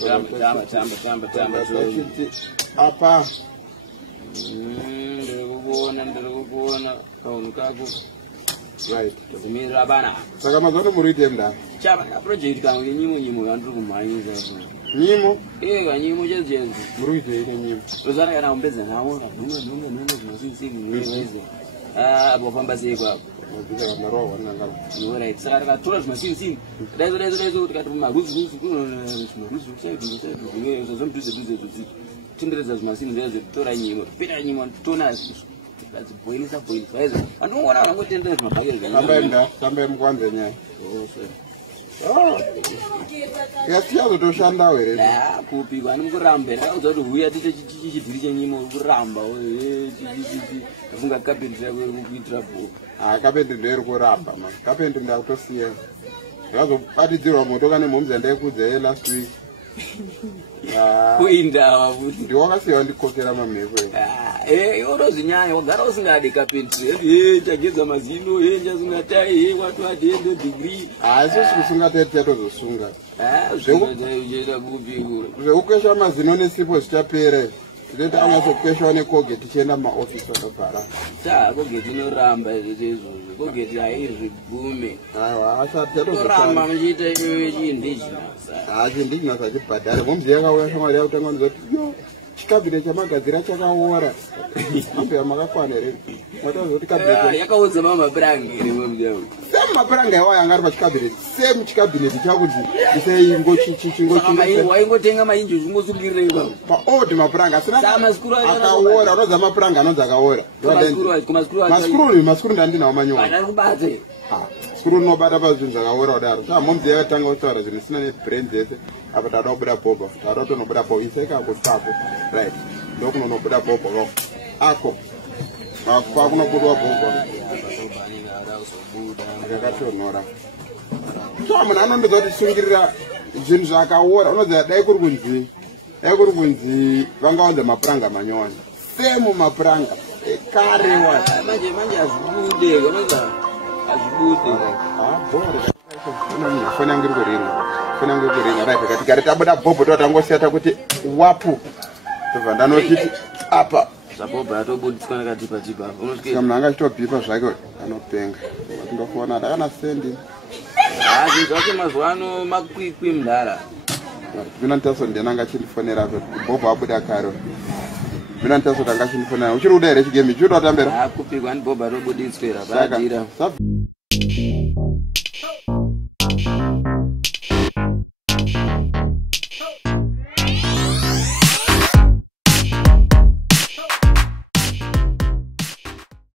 Tamba. Apa. Ndikukuona kauntu kako. Right. Kumirira bana. Saka mazone muruite mda. Chapa project kangu nyimo yandiri kumhanyisa so. Nyimo? Nyimo chezenzi. Muruite ine nyimo. Uzana kana umbeza nawo. Nunga zvinosisiki mwezi. Bofamba sei kwapo. Ndika kamarowa wananga. Right. Saka takatora zvinosisiki. Daizo tikati maruzi kusaidi. Tindereza zvimasini zvezvo tora nyimo. Pita nyimo tona boilisa. Andongona anangotendera zvimabhakeri. Tambe mkwanze nyaya. Yasiyazo toshanda were. Kupi kwani kuramba. Ndakauza kuti huya tichidhiri chenyimo kuramba. Funga carpentry kuitira bho. Carpentry ndiri kuramba man. Carpentry ndakutosiya. Ndakazobatidzirwa moto kana momza ndaikudza last week. Kuinda wabuti. Ndiwakasiya ndikokera mamhepo. Unozinyanya ugara usingadi carpentry. Chagedza mazino, chasingatai, watu adende degree. Sisi kusungatai tatozosunga. Zvekuita kupi. Zvekukwesha mazino nesipo zvichapera. Zvinoita anyazokweshawo nekoge tichienda maofisi akagara. Koge inoramba izvozvo. Koge hairwi gume. Ramba muchiita iyoyo chiindizhinasa. Chiindizhinasa chibhadhare. Momzi yakauya shamwari yakutanga ndizoti yo chikabhine chamagadzira chakaora. Ambe makakwana here. Matazoti kabhine yakaudza mapuranga here momzi yavo. Same mapuranga iwayo anga ari pachikabhine. Same chikabhineti chakuti iseingo waingotenga mainji zvingosungirira ipapo. Paodi mapuranga asina akaora. Unoza mapuranga anonzi akaora. Maskuru ndandinawo manyowani. Skuru unobata pazvinhu zvakaora kudaro. Saka momzi yakatanga kutaura zvinhu zvisina nebrain dzese. Apa tada kubuda bhobha. Tada kutonobuda bhobha. Isekakotapo. Right. Ndokunonobuda bhobha. Ako. Kwakunobudwa bhobha. Yakatonhora. So munhu anondoza kuti sungirira zvinhu zvakaora. Unoziva dai kuri kunzi. Dai kuri kunzi vangawanza mapuranga manyowani. Same mapuranga. Kare wa. Manje azvibude. Unoziva. Foni yangu iri kuringa. Right, katikati tabuda bhobho totangosiyata kuti wapu. Tobva ndanotiti apa. Sabhobho yatobudiswa nakatipa. Saka munhu angachitobhipa zvake anopenga. Tindokuona ndakana sendi. Zvinhu zvake mazuva ano makwikwi mudhara. Mina nditaso ndena angachindifonera apo. Bhobho abuda kare. Mina nditaso tangachindifonera. Uchiri kuda here chigemi? Uchiri kutambira? Kupi kwani bhobho atobudiswera. Badira.